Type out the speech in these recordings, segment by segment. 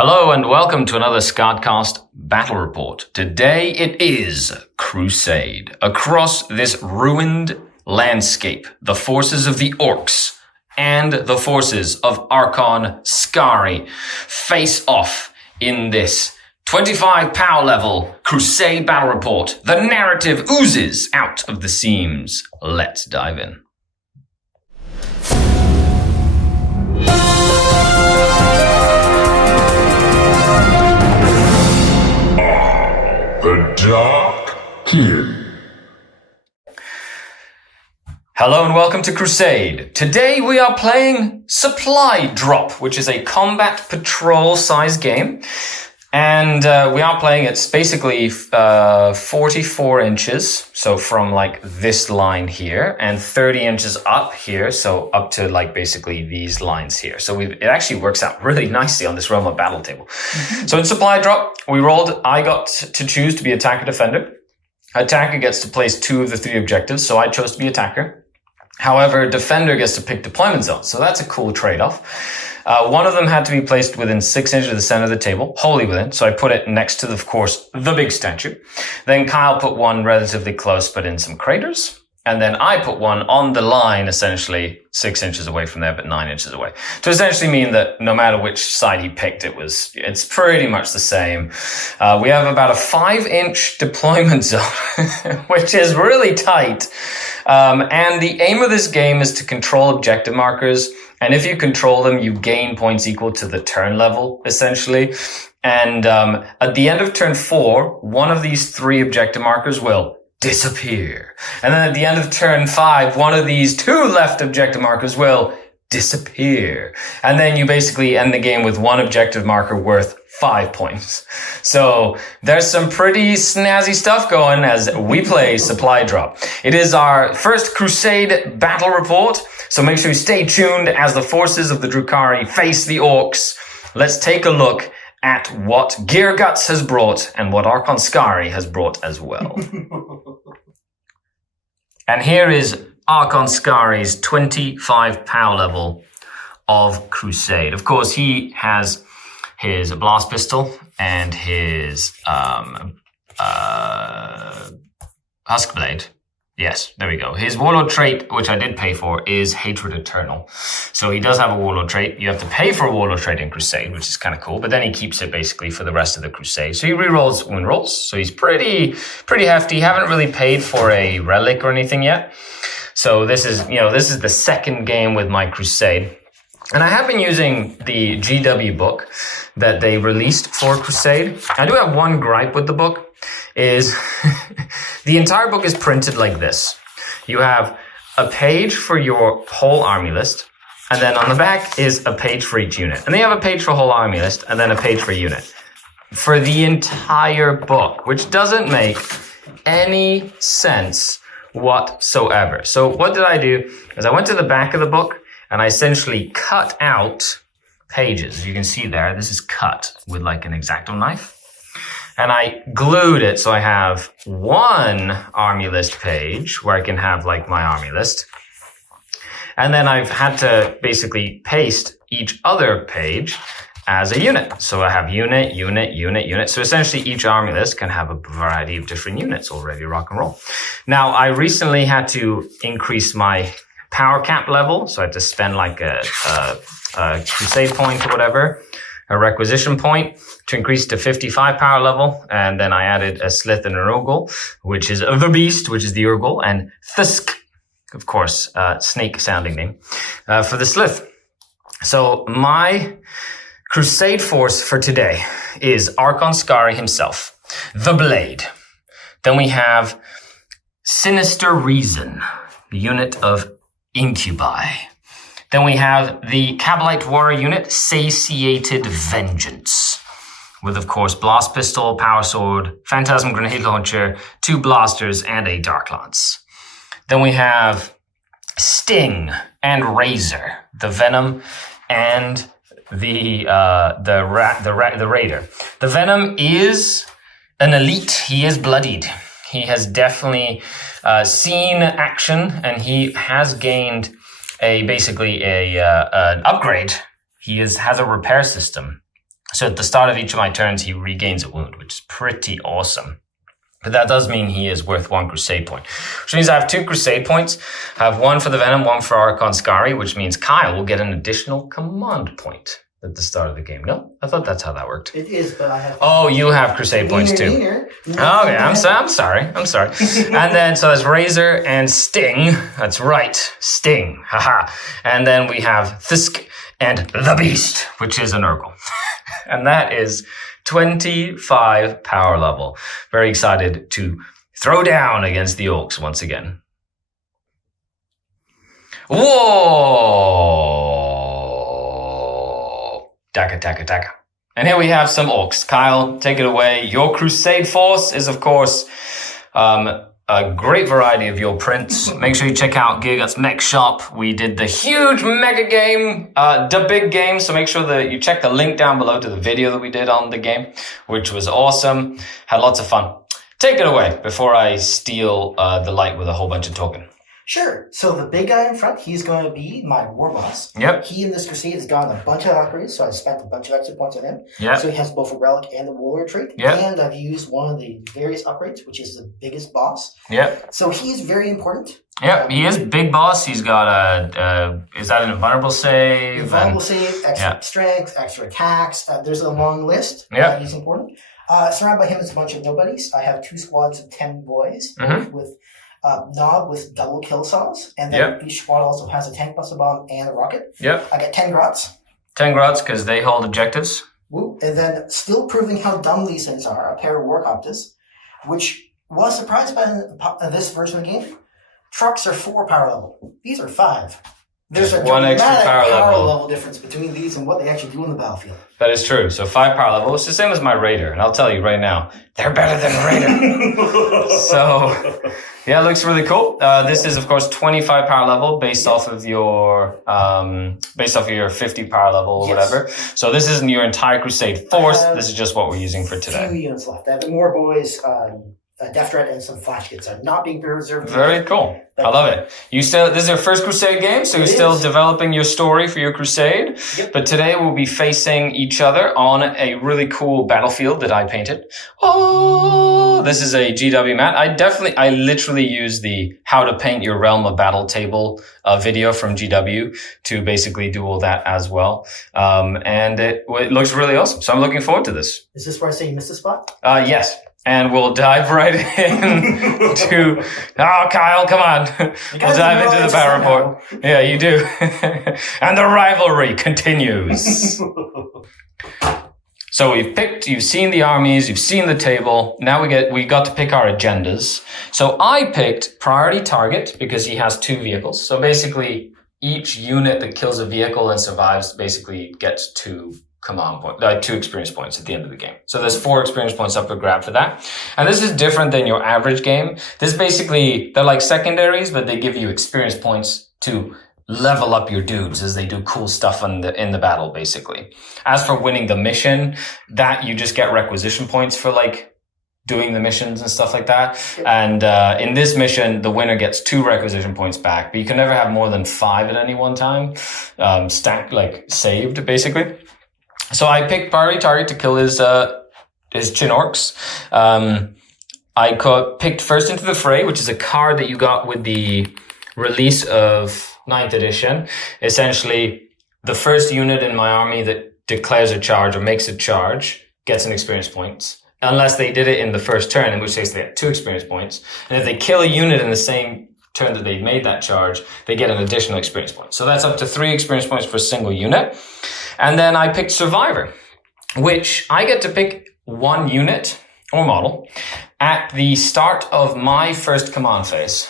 Hello and welcome to another SkaredCast battle report. Today it is Crusade. Across this ruined landscape, the forces of the Orks and the forces of Archon Skari face off in this 25 power level Crusade battle report. The narrative oozes out of the seams. Let's dive in. The Dark King. Hello and welcome to Crusade. Today we are playing Supply Drop, which is a combat patrol size game. And we are playing, it's basically 44 inches, so from like this line here, and 30 inches up here, so up to like basically these lines here. So it actually works out really nicely on this Realm of Battle table. Mm-hmm. So in Supply Drop, we rolled, I got to choose to be Attacker Defender. Attacker gets to place 2 of the 3 objectives, so I chose to be Attacker. However, Defender gets to pick Deployment Zone, so that's a cool trade-off. One of them had to be placed within 6 inches of the center of the table, wholly within, so I put it next to, of course, the big statue. Then Kyle put one relatively close, but in some craters. And then I put one on the line, essentially 6 inches away from there, but 9 inches away. To essentially mean that no matter which side he picked, it's pretty much the same. We have about a 5-inch deployment zone, which is really tight. And the aim of this game is to control objective markers. And if you control them, you gain points equal to the turn level, essentially. And at the end of turn 4, one of these 3 objective markers will disappear. And then at the end of turn 5, one of these 2 left objective markers will disappear. And then you basically end the game with 1 objective marker worth 5 points. So there's some pretty snazzy stuff going as we play Supply Drop. It is our first Crusade battle report, so make sure you stay tuned as the forces of the Drukhari face the Orks. Let's take a look at what Gear Guts has brought and what Archon Skari has brought as well. And here is Archon Skari's 25 power level of Crusade. Of course, he has his blast pistol and his husk blade. Yes, there we go. His warlord trait, which I did pay for, is Hatred Eternal. So he does have a warlord trait. You have to pay for a warlord trait in Crusade, which is kind of cool, but then he keeps it basically for the rest of the Crusade. So he rerolls wound rolls. So he's pretty hefty. Haven't really paid for a relic or anything yet. So this is the second game with my Crusade. And I have been using the GW book that they released for Crusade. I do have one gripe with the book, is the entire book is printed like this. You have a page for your whole army list, and then on the back is a page for each unit. And then you have a page for a whole army list, and then a page for a unit. For the entire book, which doesn't make any sense whatsoever. So what did I do, is I went to the back of the book, and I essentially cut out pages. As you can see there, this is cut with like an X-Acto knife. And I glued it so I have one army list page where I can have like my army list. And then I've had to basically paste each other page as a unit. So I have unit, unit, unit, unit. So essentially each army list can have a variety of different units already, rock and roll. Now I recently had to increase my power cap level, so I had to spend like a crusade point or whatever, a requisition point to increase to 55 power level, and then I added a Slith and an Urgle, which is the beast, which is the Urgle, and Thusk, of course, snake sounding name, for the Slith. So my Crusade force for today is Archon Skari himself, the Blade. Then we have Sinister Reason, the unit of Incubi. Then we have the Kabalite Warrior unit, Satiated Vengeance, with, of course, Blast Pistol, Power Sword, Phantasm Grenade Launcher, 2 Blasters, and a Dark Lance. Then we have Sting and Razor, the Venom, and the Raider. The Venom is an elite. He is bloodied. He has definitely seen action, and he has gained basically an upgrade. He has a repair system So at the start of each of my turns, he regains a wound, which is pretty awesome. But that does mean he is worth 1 Crusade point, which means I have 2 Crusade points. I have 1 for the Venom, 1 for Archon Skari, which means Kyle will get an additional command point at the start of the game. No? I thought that's how that worked. It is, but I have... Oh, you have Crusade points too. Okay, I'm sorry. And then, so that's Razor and Sting. That's right, Sting. Haha. And then we have Thisk and the Beast, which is an Urkel. And that is 25 power level. Very excited to throw down against the Orks once again. Whoa! Taka. And here we have some Orks. Kyle, take it away. Your Crusade force is, of course, a great variety of your prints. Make sure you check out Giga's Mech Shop. We did the huge mega game, the big game. So make sure that you check the link down below to the video that we did on the game, which was awesome. Had lots of fun. Take it away before I steal the light with a whole bunch of talking. Sure. So the big guy in front, he's going to be my war boss. Yep. He in this Crusade has gotten a bunch of upgrades, so I spent a bunch of extra points on him. Yeah. So he has both a relic and a warlord trait. Yep. And I've used one of the various upgrades, which is the biggest boss. Yep. So he's very important. Yep, he is big boss. He's got is that an invulnerable save? Invulnerable save, extra strength, extra attacks. There's a long list. Yeah. He's important. Surrounded by him is a bunch of nobodies. I have 2 squads of 10 boys with Nog with double kill saws, and then each squad also has a tank buster bomb and a rocket. Yep. I get 10 grots. 10 grots because they hold objectives. Woo. And then, still proving how dumb these things are, a pair of Warcopters, which was surprised by this version of the game. Trucks are 4 power level. These are 5. There's a one extra power level difference between these and what they actually do on the battlefield. That is true. So 5 power level. It's the same as my Raider. And I'll tell you right now, they're better than Raider. So, yeah, it looks really cool. This is, of course, 25 power level based off of your 50 power level or whatever. So this isn't your entire Crusade force. This is just what we're using for today. 2 units left. I have more boys, Death Threat and some flash kits are not being preserved. Very cool. I love it. This is your first Crusade game, so you're still developing your story for your Crusade. Yep. But today we'll be facing each other on a really cool battlefield that I painted. Oh, this is a GW mat. I literally use the How to Paint Your Realm of Battle table video from GW to basically do all that as well. And it looks really awesome. So I'm looking forward to this. Is this where I say you missed a spot? Yes. And we'll dive right in to... Oh, Kyle, come on. We'll dive into the battle report. Yeah, you do. And the rivalry continues. So you've seen the armies, you've seen the table. Now we got to pick our agendas. So I picked priority target because he has 2 vehicles. So basically, each unit that kills a vehicle and survives basically gets 2 command point, 2 experience points at the end of the game. So there's 4 experience points up for grab for that. And this is different than your average game. This basically, they're like secondaries, but they give you experience points to level up your dudes as they do cool stuff in the battle, basically. As for winning the mission, that you just get requisition points for like doing the missions and stuff like that. And in this mission, the winner gets 2 requisition points back, but you can never have more than 5 at any one time, saved, basically. So I picked priority target to kill his Chin Orks. I picked First Into the Fray, which is a card that you got with the release of 9th edition. Essentially, the first unit in my army that declares a charge or makes a charge gets an experience points. Unless they did it in the first turn, in which case they get 2 experience points. And if they kill a unit in the same turn that they made that charge, they get an additional experience point. So that's up to 3 experience points for a single unit. And then I picked Survivor, which I get to pick 1 unit or model at the start of my first command phase.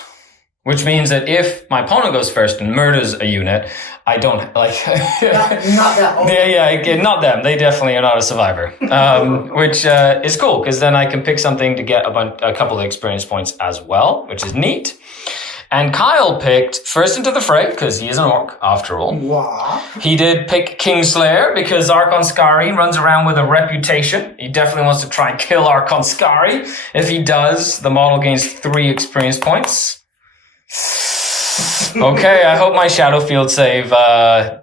Which means that if my opponent goes first and murders a unit, I don't like... not that one. Yeah, not them. They definitely are not a survivor. Which is cool, because then I can pick something to get a couple of experience points as well, which is neat. And Kyle picked First Into the Fray, because he is an orc, after all. Wow. He did pick Kingslayer, because Archon Skari runs around with a reputation. He definitely wants to try and kill Archon Skari. If he does, the model gains 3 experience points. Okay, I hope my Shadow Field save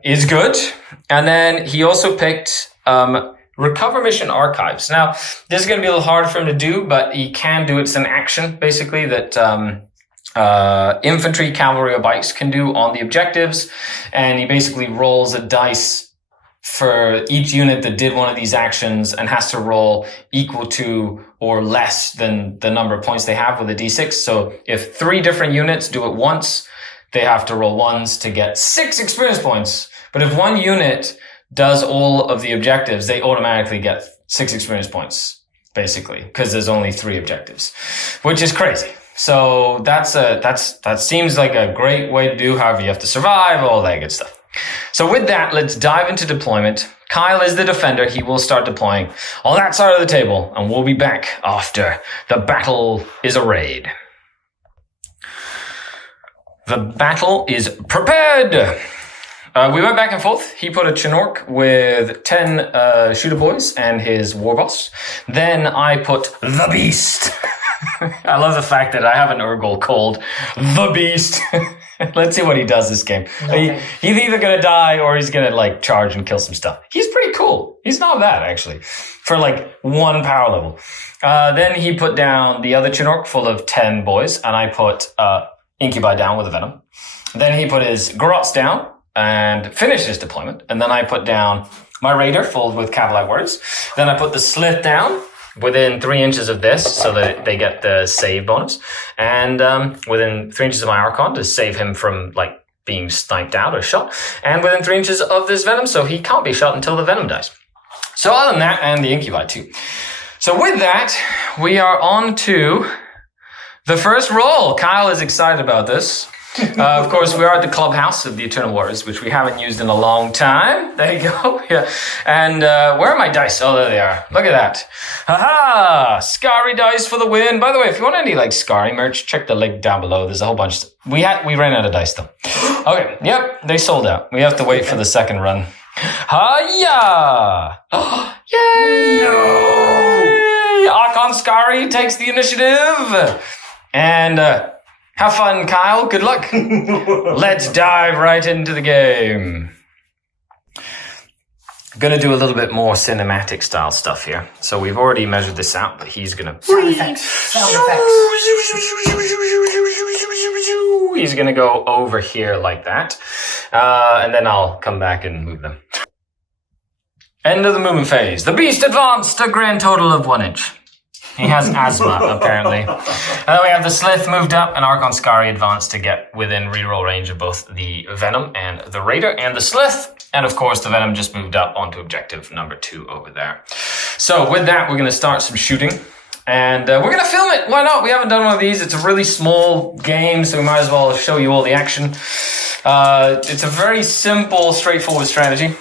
is good. And then he also picked recover mission archives. Now, this is going to be a little harder for him to do, but he can do it. It's an action, basically, that infantry, cavalry, or bikes can do on the objectives. And he basically rolls a dice for each unit that did one of these actions and has to roll equal to or less than the number of points they have with a d6. So if 3 different units do it once, they have to roll ones to get 6 experience points. But if one unit does all of the objectives, they automatically get 6 experience points, basically, because there's only 3 objectives, which is crazy. So that seems like a great way to do. However, you have to survive, all that good stuff. So with that, let's dive into deployment. Kyle is the defender. He will start deploying on that side of the table, and we'll be back after the battle is arrayed. The battle is prepared. We went back and forth. He put a Chinork with 10 shooter boys and his war boss. Then I put the Beast. I love the fact that I have an Urgle called the Beast. Let's see what he does this game. He's either going to die or he's going to like charge and kill some stuff. He's pretty cool. He's not bad, actually, for like 1 power level. Then he put down the other Chinork full of 10 boys, and I put Incubi down with a Venom. Then he put his Grots down and finished his deployment. And then I put down my Raider filled with Cavalite Warriors. Then I put the Slith down within 3 inches of this so that they get the save bonus. And within 3 inches of my Archon to save him from like being sniped out or shot. And within 3 inches of this Venom, so he can't be shot until the Venom dies. So other than that, and the Incubi too. So with that, we are on to the first roll. Kyle is excited about this. Of course, we are at the clubhouse of the Eternal Warriors, which we haven't used in a long time. There you go. Yeah. And where are my dice? Oh, there they are. Look at that. Haha! Skari dice for the win. By the way, if you want any like Skari merch, check the link down below. There's a whole bunch. We ran out of dice though. Okay. Yep. They sold out. We have to wait for the second run. Hiya! Yay! No! Archon Skari takes the initiative. And have fun, Kyle. Good luck. Let's dive right into the game. I'm going to do a little bit more cinematic style stuff here. So we've already measured this out, but he's going to... Sound effects. He's going to go over here like that. And then I'll come back and move them. End of the movement phase. The Beast advanced a grand total of 1 inch. He has asthma, apparently. And then we have the Slith moved up, and Archon Skari advanced to get within reroll range of both the Venom and the Raider and the Slith. And of course, the Venom just moved up onto objective number 2 over there. So with that, we're going to start some shooting. And we're going to film it. Why not? We haven't done one of these. It's a really small game, so we might as well show you all the action. It's a very simple, straightforward strategy.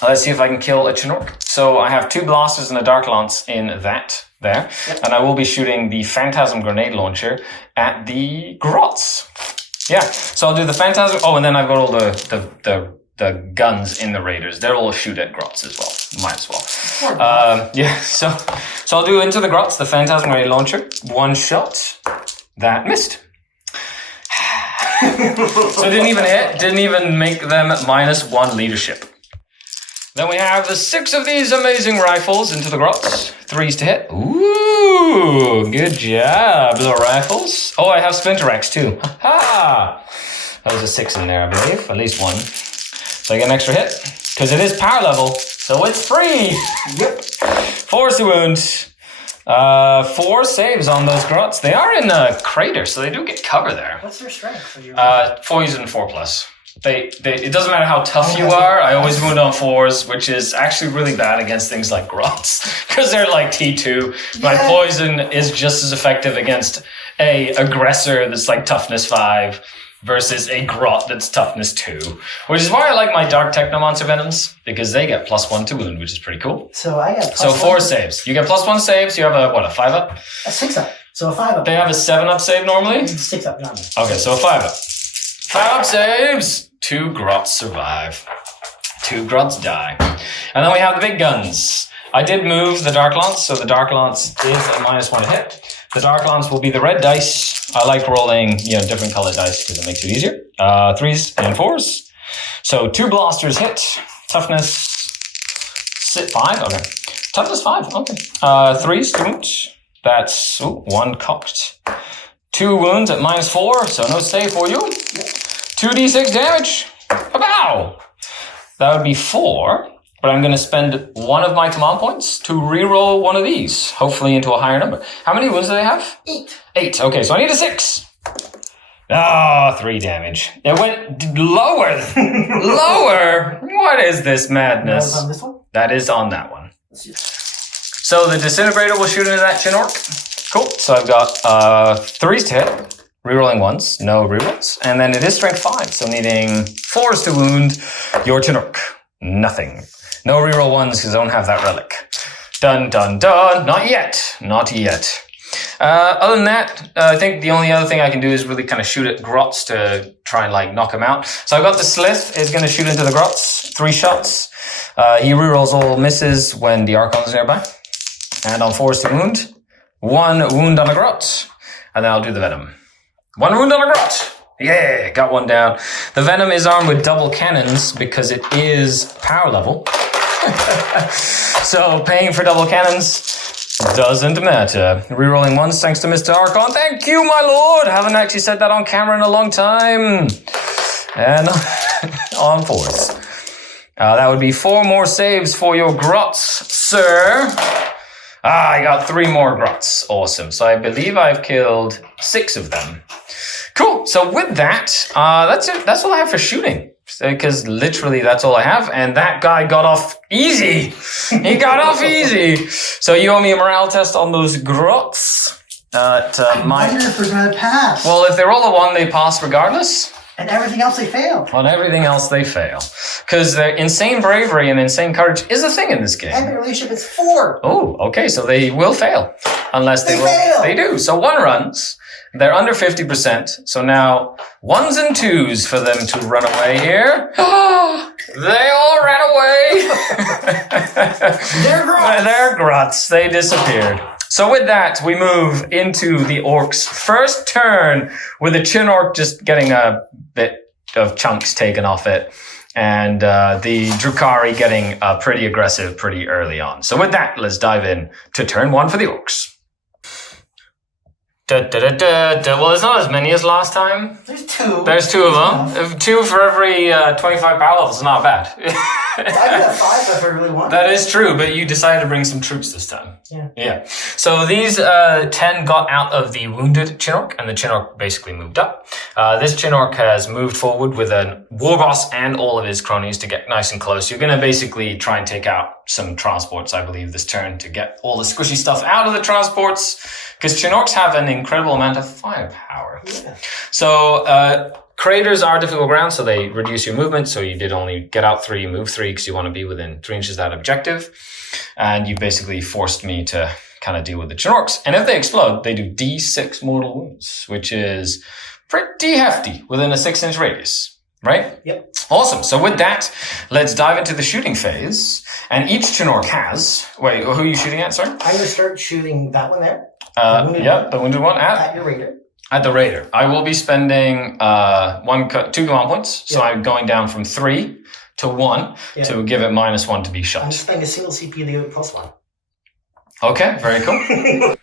Let's see if I can kill a Chinork. So I have 2 blasters and a Dark Lance in that. There, yep. And I will be shooting the Phantasm grenade launcher at the Grots. Yeah, so I'll do the Phantasm. Oh, and then I've got all the guns in the Raiders. They'll all shoot at Grots as well. Might as well. Yeah, so I'll do into the Grots the Phantasm grenade launcher. 1 shot. That missed. So it didn't even hit. Didn't even make them -1 leadership. Then we have the 6 of these amazing rifles into the Grots. 3s to hit. Ooh, good job, little rifles. Oh, I have Splinter Axe too. Ha! That was a 6 in there, I believe. At least 1. So I get an extra hit. Because it is power level, so it's free. Yep. 4 to wound. 4 saves on those Grots. They are in a crater, so they do get cover there. What's their strength? Poison 4+. It doesn't matter how tough you are. I always wound on 4s, which is actually really bad against things like Grots because they're like T2. My poison is just as effective against a aggressor that's like toughness 5 versus a Grot that's toughness 2, which is why I like my Dark Technomancer Venoms because they get +1 to wound, which is pretty cool. So I got 4 saves. You get +1 saves. You have a 5-up? A 6-up. So a 5-up. They have a 7-up save normally? 6-up, not me. Okay, so a 5-up. 5-up saves. 2 Grots survive. 2 Grots die. And then we have the big guns. I did move the Dark Lance, so the Dark Lance is a -1 to hit. The Dark Lance will be the red dice. I like rolling, different colored dice because it makes it easier. 3s and 4s. So 2 blasters hit. Toughness 5. Okay. 10 plus 5, okay. 3 student. That's 1 cocked. 2 wounds at -4, so no save for you. 2d6 damage. Pow! That would be 4, but I'm going to spend 1 of my command points to reroll one of these, hopefully into a higher number. How many wounds do they have? 8. 8, okay, so I need a 6. 3 damage. It went lower. Lower? What is this madness? That on this one? That is on that one. So the disintegrator will shoot into that chin orc. Cool. So I've got 3s to hit, rerolling 1s, no rerolls, and then it is strength 5, so needing 4s to wound your chin orc. Nothing. No reroll 1s because I don't have that relic. Dun dun dun. Not yet. Not yet. Other than that, I think the only other thing I can do is really kind of shoot at grots to try and like knock him out. So I've got the Slith is going to shoot into the grots, 3 shots. He rerolls all misses when the Archon's nearby. And on 4s to wound. 1 wound on a grot. And then I'll do the venom. 1 wound on a grot. Yeah, got 1 down. The venom is armed with double cannons because it is power level. So paying for double cannons doesn't matter. Rerolling 1s thanks to Mr. Archon. Thank you, my lord. Haven't actually said that on camera in a long time. And on 4s. That would be 4 more saves for your grots, sir. I got 3 more grots. Awesome. So I believe I've killed 6 of them. Cool. So with that, that's it. That's all I have for shooting. Because literally that's all I have. And that guy got off easy. He got off easy. So you owe me a morale test on those grots. I wonder if they're going to pass. Well, if they roll a 1, they pass regardless. And everything else they fail. On everything else they fail. Because their insane bravery and insane courage is a thing in this game. And their leadership is 4. Oh, okay. So they will fail. Unless they fail. They do. So 1 runs. They're under 50%. So now 1s and 2s for them to run away here. They all ran away. They're grots. They're grots. They disappeared. So with that, we move into the orcs' first turn with the chin orc just getting a bit of chunks taken off it. And the Drukhari getting pretty aggressive pretty early on. So with that, let's dive in to turn 1 for the orcs. Well, there's not as many as last time. There's 2. There's 2 of them. 2 for every 25 power levels is not bad. I could have 5 if I really want. That is true, but you decided to bring some troops this time. Yeah. So these 10 got out of the wounded Chinook, and the Chinook basically moved up. This Chinook has moved forward with a war boss and all of his cronies to get nice and close. You're going to basically try and take out some transports, I believe, this turn to get all the squishy stuff out of the transports, because Chinooks have an incredible amount of firepower. Yeah. So craters are difficult ground, so they reduce your movement. So you did only get out 3, move 3, because you want to be within 3 inches of that objective. And you basically forced me to kind of deal with the Chinooks. And if they explode, they do D6 mortal wounds, which is pretty hefty within a 6-inch radius. Right? Yep. Awesome. So with that, let's dive into the shooting phase. And each Chinook has... Wait, who are you shooting at, sorry? I'm going to start shooting that one there. The wounded one at your raider. At the raider. I will be spending 2 command points. So I'm going down from 3 to 1 to give it -1 to be shot. I'm just playing a single CP the other +1. Okay, very cool.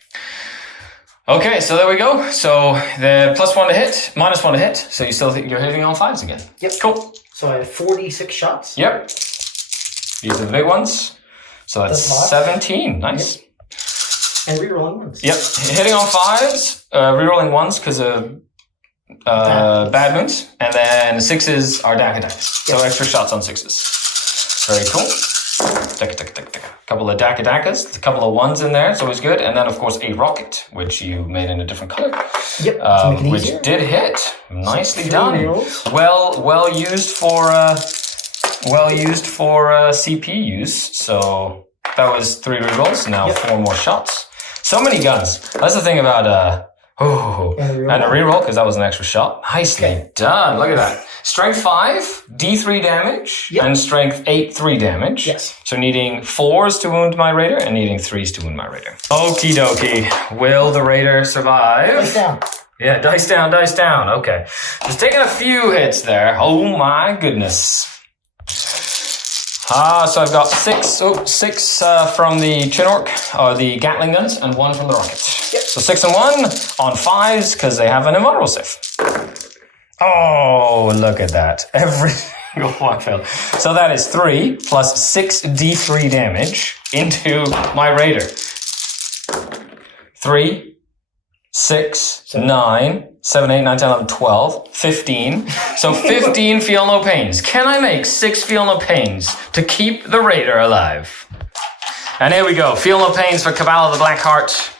Okay, so there we go. So the +1 to hit, -1 to hit. So you still think you're hitting on 5s again? Yep. Cool. So I have 46 shots. Yep. These are the big ones. So that's 17. Nice. Yep. And rerolling 1s. Yep. Hitting on 5s, rerolling 1s because of bad moves. And then 6s are dack attacks. Yep. So extra shots on 6s. Very cool. A couple of dack-a-dackas, a couple of 1s in there, it's always good. And then, of course, a rocket, which you made in a different color. Yep. Which did hit. Nicely done. Well used for CP use. So that was 3 rerolls. Now 4 more shots. So many guns. That's the thing about and a reroll because that was an extra shot. Nicely done. Look at that. Strength 5, D3 damage, and strength 8, 3 damage. Yes. So needing 4s to wound my raider and needing 3s to wound my raider. Okie dokie. Will the raider survive? Dice down. Yeah, dice down, dice down. Okay. Just taking a few hits there. Oh my goodness. So I've got six from the Chinork, or the Gatling guns, and 1 from the rockets. Yep. So 6 and 1 on 5s, because they have an invulnerable save. Oh, look at that. Every single one failed. So that is 3 plus 6 D3 damage into my Raider. 3, 6, 9, 7, 8, 9, 10, 11, 12, 15. So 15 feel no pains. Can I make 6 feel no pains to keep the Raider alive? And here we go. Feel no pains for Cabal of the Black Heart.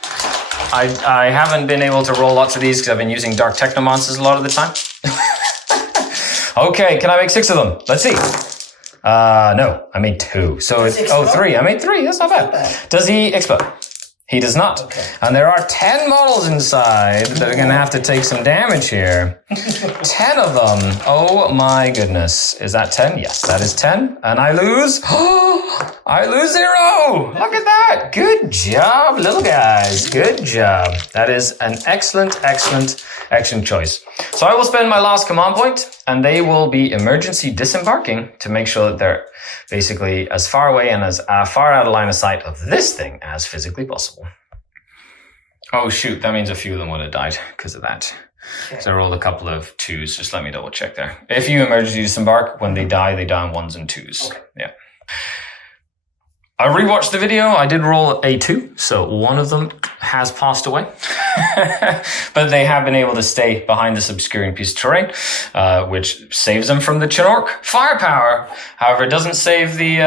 I haven't been able to roll lots of these because I've been using Dark Technomonsters a lot of the time. Okay, can I make 6 of them? Let's see. No, I made 2. So it's 3. I made 3. That's not bad. Does he explode? He does not. Okay. And there are 10 models inside that are going to have to take some damage here. 10 of them. Oh my goodness. Is that 10? Yes, that is 10. And I lose. I lose 0. Look at that. Good job, little guys. Good job. That is an excellent choice. So I will spend my last command point, and they will be emergency disembarking to make sure that they're basically as far away and as far out of line of sight of this thing as physically possible. Oh shoot, that means a few of them would have died because of that. Okay. So I rolled a couple of 2s. Just let me double check there. If you emergency disembark, when they die on 1s and 2s. Okay. Yeah. I rewatched the video. I did roll a 2, so one of them has passed away. But they have been able to stay behind this obscuring piece of terrain, which saves them from the Chinork firepower. However, it doesn't save the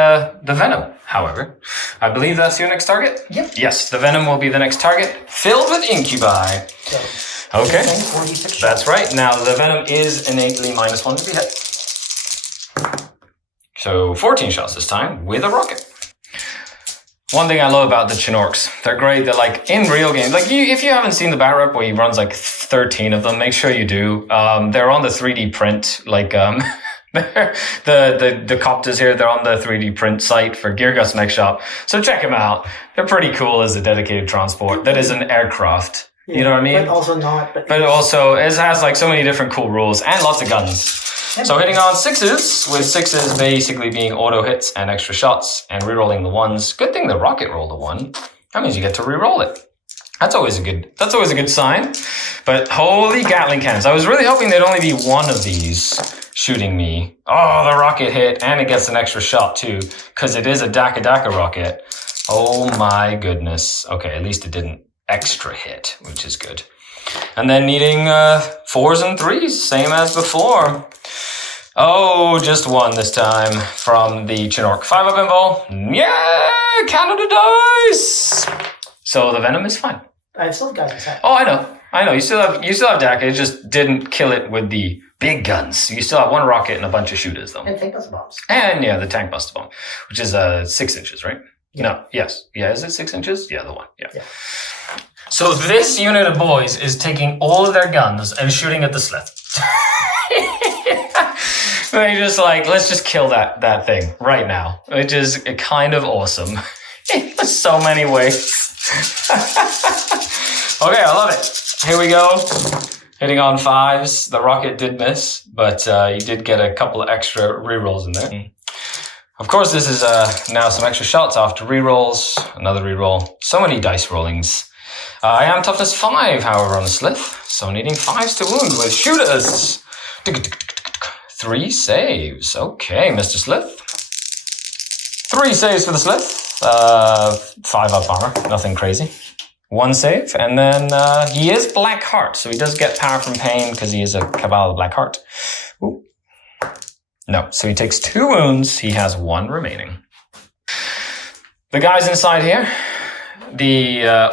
Venom. However, I believe that's your next target? Yep. Yes, the Venom will be the next target, filled with incubi. Okay, that's right. Now, the Venom is innately -1 to be hit. So 14 shots this time with a rocket. One thing I love about the Chinorks, they're great. They're like in real games. Like if you haven't seen the bat rep where he runs like 13 of them, make sure you do. They're on the 3D print, like the copters here. They're on the 3D print site for Geargus Mech Shop. So check them out. They're pretty cool as a dedicated transport. That is an aircraft. Yeah, you know what I mean? But also not. But also it has like so many different cool rules and lots of guns. So hitting on 6s, with 6s basically being auto hits and extra shots, and rerolling the 1s. Good thing the rocket rolled a 1. That means you get to reroll it. That's always a good sign. But holy Gatling cannons. I was really hoping there'd only be 1 of these shooting me. Oh, the rocket hit, and it gets an extra shot too, because it is a Daka rocket. Oh my goodness. Okay, at least it didn't extra hit, which is good. And then needing 4s and 3s, same as before. Oh, just 1 this time from the Chinork. 5-up invul. Yeah, Canada dice. So the Venom is fine. I have still have guys inside. Oh, I know. You still have Daka. It just didn't kill it with the big guns. You still have 1 rocket and a bunch of shooters, though. And tank buster bombs. And yeah, the tank buster bomb, which is 6 inches, right? Yeah. No, yes. Yeah, is it 6 inches? Yeah, the one. Yeah. So this unit of boys is taking all of their guns and shooting at the slith. They just like, let's just kill that thing right now, which is kind of awesome in so many ways. Okay, I love it. Here we go. Hitting on 5s. The rocket did miss, but you did get a couple of extra rerolls in there. Of course, this is now some extra shots after rerolls. Another reroll. So many dice rollings. I am toughness 5, however, on the slith, so needing 5s to wound with shooters. 3 saves. Okay, Mr. Slith. 3 saves for the Slith. 5-up armor, nothing crazy. 1 save, and then he is Black Heart, so he does get power from pain because he is a Cabal of Black Heart. Ooh. No, so he takes 2 wounds. He has 1 remaining. The guys inside here.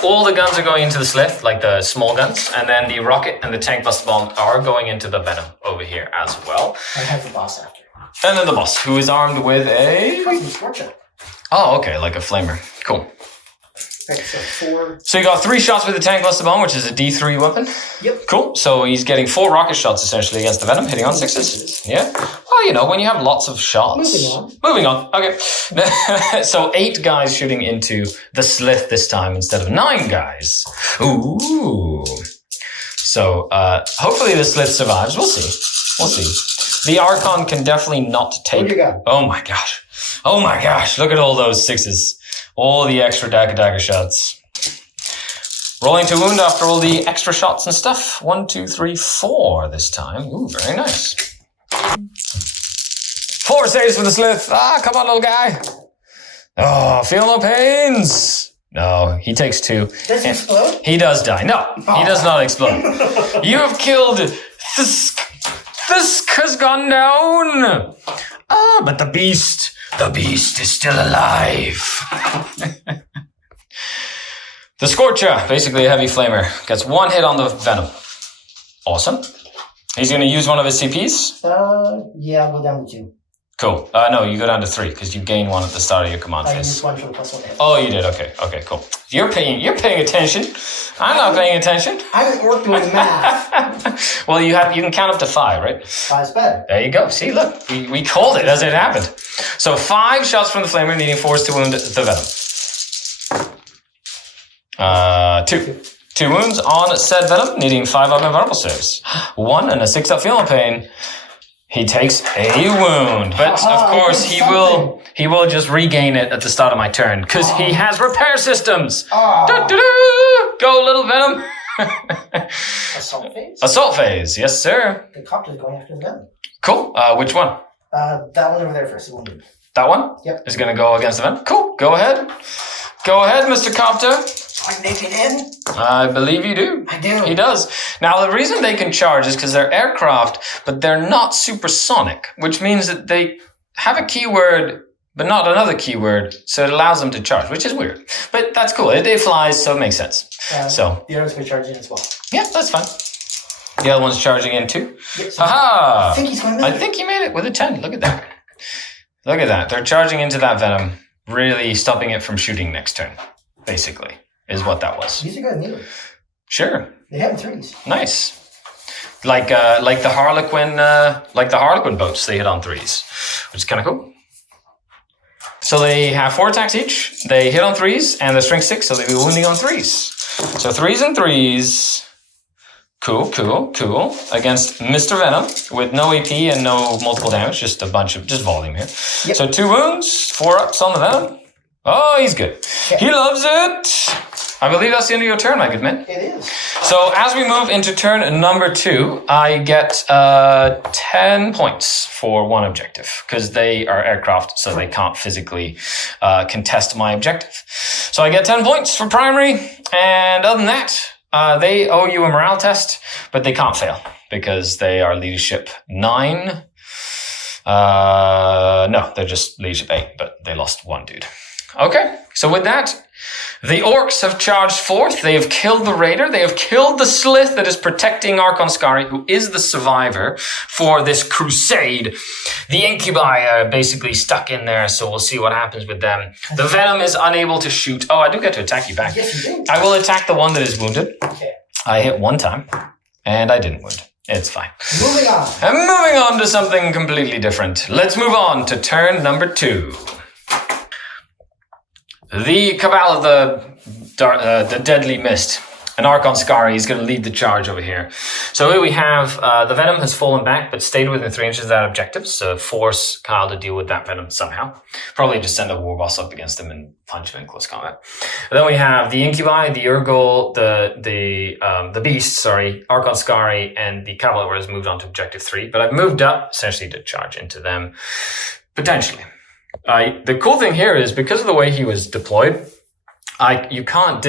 All the guns are going into the Slith, like the small guns, and then the rocket and the tank buster bomb are going into the Venom over here as well. I have the boss after. And then the boss, who is armed with a... Fortune. Oh, okay, like a flamer. Cool. Right, so 4. So you got 3 shots with the tank buster bomb, which is a D3 weapon. Yep. Cool. So he's getting 4 rocket shots essentially against the Venom, hitting on 6s. Yeah. Well, you know, when you have lots of shots. Moving on. Okay. So 8 guys shooting into the Slith this time instead of 9 guys. Ooh. So hopefully the Slith survives. We'll see. The Archon can definitely not take... What do you got? Oh my gosh. Oh my gosh, look at all those 6s. All the extra dagger shots. Rolling to wound after all the extra shots and stuff. 1, 2, 3, 4 this time. Ooh, very nice. 4 saves for the Slith. Ah, come on, little guy. Oh, feel no pains. No, he takes 2. Does he explode? He does die. No, he does not explode. You have killed Thisk. Thisk has gone down. Ah, but the beast is still alive. The Scorcher, basically a heavy flamer, gets 1 hit on the venom. Awesome. He's going to use one of his CPs? Yeah, I'll go down to 2. Cool. No, you go down to 3 because you gain 1 at the start of your command phase. I used 1 for the +1 hit. Oh, you did. Okay, cool. You're paying attention. I'm not paying attention. I'm an orc doing math. Well, you can count up to 5, right? 5's better. There you go. See, look, we called it as it happened. So 5 shots from the flamer, needing 4s to wound the venom. 2. 2 wounds on said venom, needing 5 up invulnerable saves. 1 and a 6 up feeling pain. He takes a wound, but of course he will just regain it at the start of my turn because he has repair systems. Go, little venom. Assault phase? Assault phase, yes, sir. The copter's going after the venom. Cool. Which one? That one over there first. That one? Yep. Is going to go against the venom. Cool. Go ahead. Go ahead, Mr. Copter. I make it in? I believe you do. I do. He does. Now, the reason they can charge is because they're aircraft, but they're not supersonic, which means that they have a keyword, but not another keyword, so it allows them to charge, which is weird. But that's cool. It flies, so it makes sense. So the other's going to charge in as well. Yeah, that's fine. The other one's charging in too. Yes, Aha! I think he's going to make it. I think he made it with a 10. Look at that. Look at that. They're charging into that venom, really stopping it from shooting next turn, basically. Is what that was. These are good needle. Sure. They have 3s. Nice. Like the Harlequin boats, they hit on 3s, which is kind of cool. So they have 4 attacks each. They hit on 3s, and they're strength 6, so they be wounding on 3s. So 3s and 3s. Cool. Against Mr. Venom with no AP and no multiple damage, just a bunch of volume here. Yep. So 2 wounds, 4 ups on the Venom. Oh, he's good. Yeah. He loves it. I believe that's the end of your turn, my good man. It is. So as we move into turn number 2, I get 10 points for 1 objective because they are aircraft, so they can't physically contest my objective. So I get 10 points for primary, and other than that, they owe you a morale test, but they can't fail because they are leadership 9. No, they're just leadership 8, but they lost 1 dude. Okay, so with that, the Orks have charged forth. They have killed the Raider. They have killed the Slith that is protecting Skari, who is the survivor for this crusade. The Incubi are basically stuck in there, so we'll see what happens with them. The Venom is unable to shoot. Oh, I do get to attack you back. Yes, you do. I will attack the one that is wounded. Okay. I hit 1 time, and I didn't wound. It's fine. Moving on. I'm moving on to something completely different. Let's move on to turn number 2. The Cabal of the Deadly Mist. And Skari is going to lead the charge over here. So here we have the Venom has fallen back, but stayed within 3 inches of that objective. So force Kyle to deal with that Venom somehow. Probably just send a war boss up against him and punch him in close combat. And then we have the Incubi, the Urgol, the Beast, Skari, and the Cavalry has moved on to objective 3. But I've moved up essentially to charge into them potentially. The cool thing here is because of the way he was deployed, you can't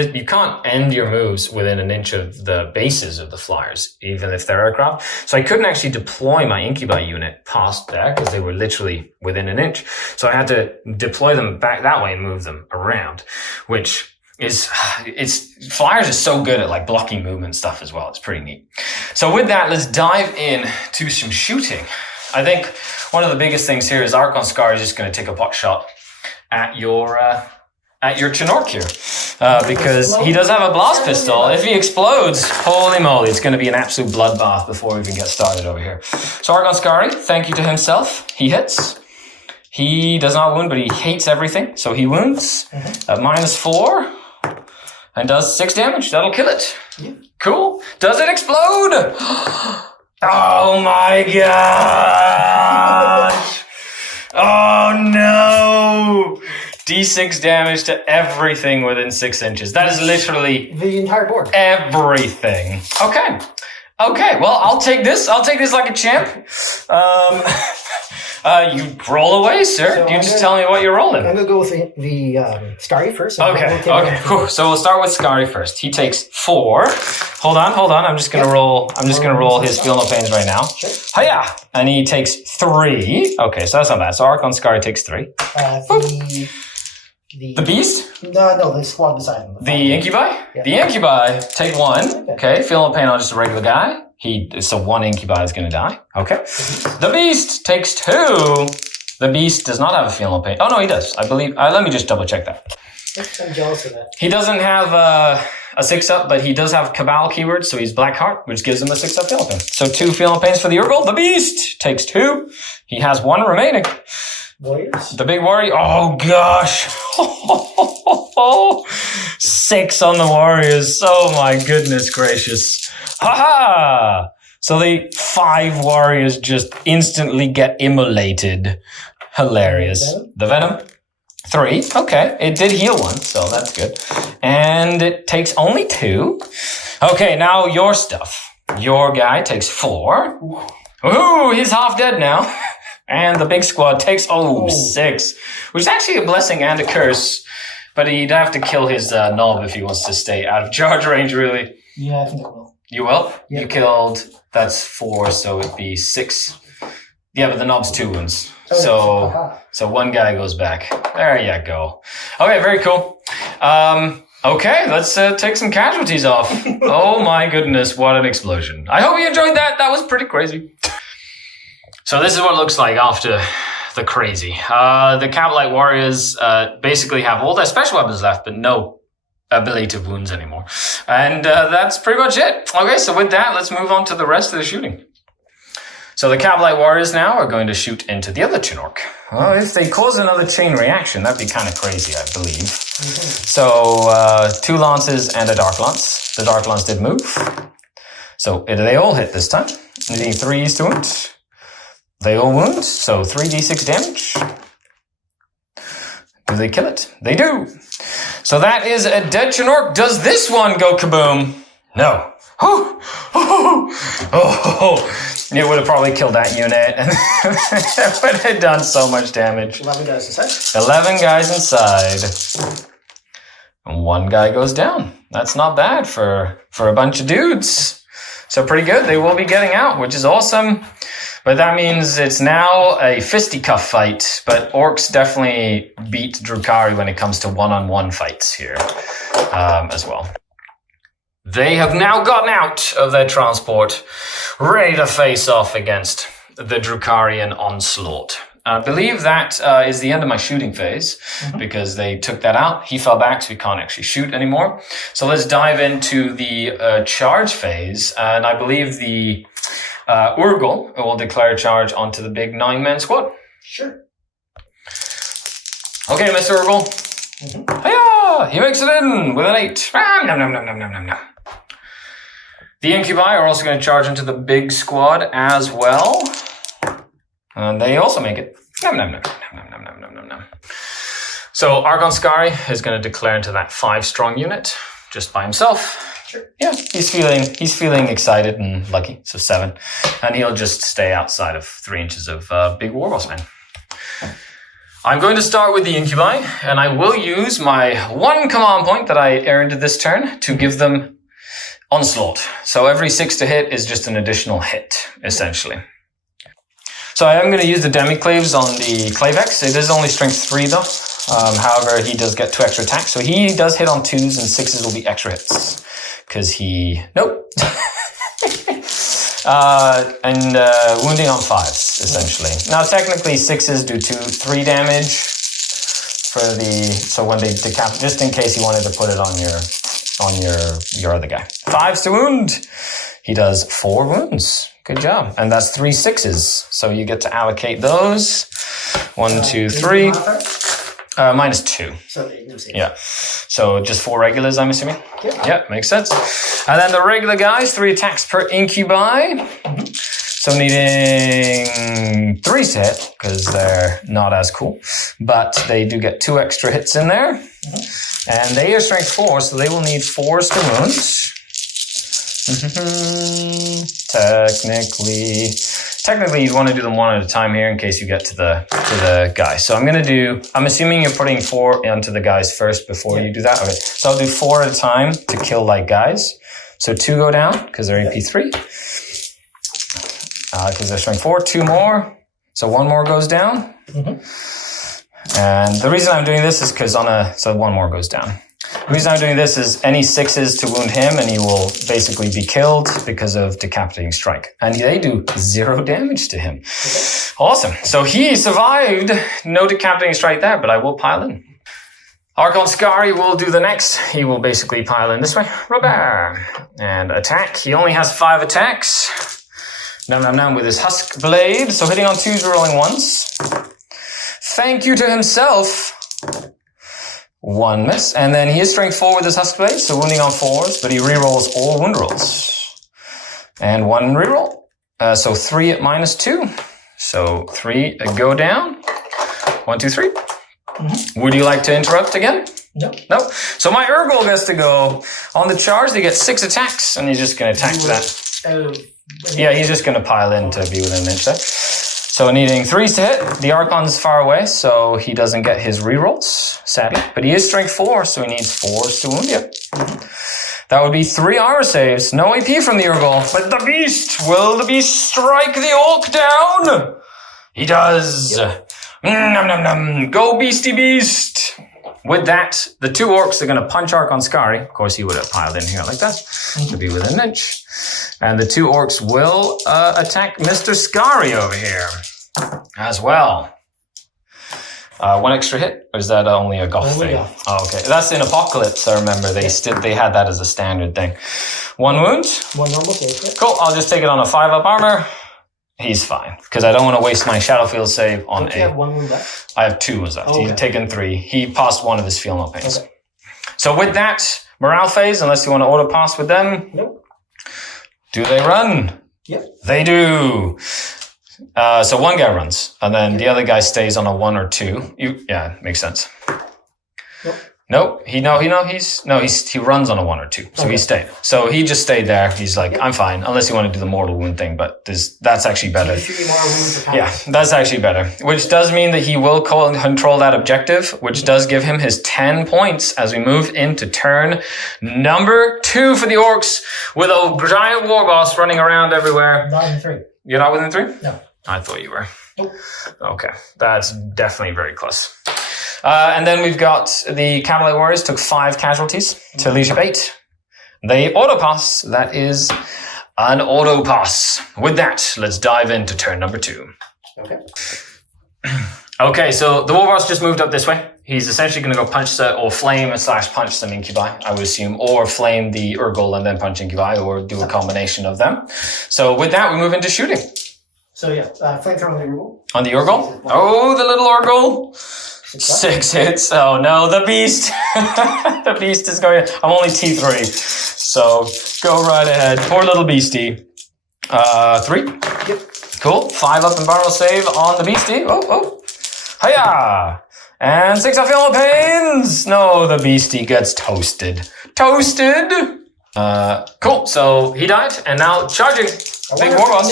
end your moves within an inch of the bases of the flyers, even if they're aircraft. So I couldn't actually deploy my Incubi unit past there because they were literally within an inch. So I had to deploy them back that way and move them around, which flyers is so good at like blocking movement stuff as well. It's pretty neat. So with that, let's dive in to some shooting. I think one of the biggest things here is Skari is just going to take a pot shot at your Chinork here, because he does have a blast pistol. If he explodes, holy moly, it's going to be an absolute bloodbath before we even get started over here. So Skari, thank you to himself. He hits. He does not wound, but he hates everything, so he wounds at -4 and does 6 damage. That'll kill it. Yeah. Cool. Does it explode? Oh my gosh! Oh no! 2 d6 damage to everything within 6 inches. That is literally the entire board. Everything. Okay. Okay, well, I'll take this. I'll take this like a champ. You roll away, sir. So you just tell me what you're rolling. I'm going to go with the Skari first. Okay, okay, cool. So we'll start with Skari first. He takes 4. Hold on. I'm just going to roll. I'm just going to roll his Feel No Pains right now. Sure. Hiya! And he takes 3. Okay, so that's not bad. So Archon Skari takes 3. The beast? No, the squad beside him. The incubi? Yeah. The incubi take 1. Okay, Feel No Pain on just a regular guy. So 1 incubi is going to die. Okay. The beast takes 2. The beast does not have a Feel No Pain. Oh, no, he does. I believe. Let me just double check that. I'm jealous of that. He doesn't have a 6-up, but he does have Cabal keywords, so he's Blackheart, which gives him a 6-up Feel No Pain. So 2 Feel No Pains for the Urgle. The beast takes 2. He has 1 remaining. Warriors? The big warrior. Oh, gosh. 6 on the warriors. Oh, my goodness gracious. Ha-ha! So the 5 warriors just instantly get immolated. Hilarious. The venom? 3. Okay. It did heal 1, so that's good. And it takes only 2. Okay, now your stuff. Your guy takes 4. Ooh, he's half dead now. And the big squad takes, 6. Which is actually a blessing and a curse. But he'd have to kill his knob if he wants to stay out of charge range, really. Yeah, I think I will. You will? Yeah. You killed, that's 4, so it'd be 6. Yeah, but the knob's 2 wounds. So 1 guy goes back. There you go. Okay, very cool. Okay, let's take some casualties off. Oh my goodness, what an explosion. I hope you enjoyed that. That was pretty crazy. So this is what it looks like after the crazy. The Cavalite Warriors basically have all their special weapons left, but no ablative wounds anymore. And that's pretty much it. Okay, so with that, let's move on to the rest of the shooting. So the Cavalite Warriors now are going to shoot into the other Chinork. Well, if they cause another chain reaction, that'd be kind of crazy, I believe. So 2 lances and a Dark Lance. The Dark Lance did move. So they all hit this time. Needing 3s to wound. They all wound, so 3d6 damage. Do they kill it? They do. So that is a dead Chinork. Does this one go kaboom? No. It would have probably killed that unit. And it would have done so much damage. 11 guys inside. 11 guys inside. And 1 guy goes down. That's not bad for a bunch of dudes. So pretty good. They will be getting out, which is awesome. But that means it's now a fisticuff fight. But Orks definitely beat Drukhari when it comes to one-on-one fights here as well. They have now gotten out of their transport, ready to face off against the Drukharian onslaught. I believe that is the end of my shooting phase because they took that out. He fell back, so we can't actually shoot anymore. So let's dive into the charge phase. And I believe the Urgle will declare charge onto the big 9-man squad. Sure. Okay, Mr. Urgle. Hiya! He makes it in with an 8. The Incubi are also going to charge into the big squad as well. And they also make it. So Archon Skari is going to declare into that 5-strong unit just by himself. Sure. Yeah, he's feeling excited and lucky. So 7. And he'll just stay outside of 3 inches of big Warboss man. I'm going to start with the Incubi, and I will use my 1 command point that I earned this turn to give them Onslaught. So every 6 to hit is just an additional hit, essentially. So I am going to use the Demiclaves on the Clavex. It is only strength 3 though. However, he does get 2 extra attacks. So he does hit on 2s and 6s will be extra hits. Because nope. And wounding on 5s, essentially. Now technically 6s do 3 damage so when they decapitate, just in case you wanted to put it on your other guy. 5s to wound. He does 4 wounds. Good job. And that's 3 6s. So you get to allocate those. 1, 2, 3. Minus 2. So yeah. So just 4 regulars, I'm assuming? Yeah, makes sense. And then the regular guys, 3 attacks per incubi. So needing 3 to hit, because they're not as cool. But they do get 2 extra hits in there. And they are strength 4, so they will need 4s to wound. Technically, you'd want to do them one at a time here in case you get to the guy. So I'm assuming you're putting 4 onto the guys first before you do that. Okay, so I'll do 4 at a time to kill like guys. So 2 go down because they're AP 3. Because they're strength 4, 2 more. So 1 more goes down. And the reason I'm doing this is because so 1 more goes down. The reason I'm doing this is any 6s to wound him and he will basically be killed because of decapitating strike. And they do 0 damage to him. Awesome. So he survived. No decapitating strike there, but I will pile in. Archon Skari will do the next. He will basically pile in this way. Rubber. And attack. He only has 5 attacks. Nom with his Husk Blade. So hitting on 2s, rolling 1s. Thank you to himself. 1 miss. And then he is strength 4 with his Husk Blade, so wounding on 4s, but he rerolls all wound rolls. And 1 reroll. So 3 at -2. So 3 go down. 1, 2, 3. Would you like to interrupt again? No. No. So my Urgol gets to go. On the charge, they get 6 attacks, and he's just going to attack that. Yeah, he's just going to pile in to be within an inch there. So needing 3s to hit. The Archon's far away, so he doesn't get his rerolls, sadly. But he is strength 4, so he needs 4s to wound you. That would be 3 armor saves. No AP from the Urgol. But the Beast! Will the Beast strike the Orc down? He does. Yep. Nom nom nom. Go Beastie Beast! With that, the 2 Orcs are going to punch Archon Skari. Of course, he would have piled in here like that to be within an inch. And the 2 Orcs will attack Mr. Skari over here as well. 1 extra hit, or is that only a goth thing? Oh, okay. That's in Apocalypse, I remember. They had that as a standard thing. 1 wound. 1 normal save. Cool, I'll just take it on a 5-up armor. He's fine, because I don't want to waste my Shadowfield save on Don't you have 1 wound left? I have 2 wounds left. Okay. He's taken 3. He passed 1 of his Feel No Pains. Okay. So with that, morale phase, unless you want to auto pass with them. Nope. Do they run? Yep. They do. So 1 guy runs, and then the other guy stays on a 1 or 2. Yeah, makes sense. Nope. He runs on a 1 or 2, so he stayed. So he just stayed there. He's like, I'm fine, unless you want to do the mortal wound thing, but that's actually better. Yeah, that's actually better. Which does mean that he will control that objective, which does give him his 10 points as we move into turn number 2 for the Orcs, with a giant war boss running around everywhere. Not in 3. You're not within 3? No. I thought you were. Nope. Okay, that's definitely very close. And then we've got the Cavalry Warriors took 5 casualties to Leadership 8. They auto-pass. That is an auto-pass. With that, let's dive into turn number 2. Okay. Okay, so the Warboss just moved up this way. He's essentially going to go punch or flame/punch some Incubi, I would assume, or flame the Urgol and then punch Incubi, or do a combination of them. So with that, we move into shooting. So yeah, flamethrower on the Urgol. On the Urgol? Oh, the little Urgol. 6 hits. Oh no, the Beast. The Beast is going. I'm only T3, so go right ahead. Poor little Beastie. 3. Yep. Cool. 5 up environmental save on the Beastie. Oh. Hiya! And 6 up Feel No Pains. No, the Beastie gets toasted. Toasted. Cool. So he died, and now charging. Big Warboss.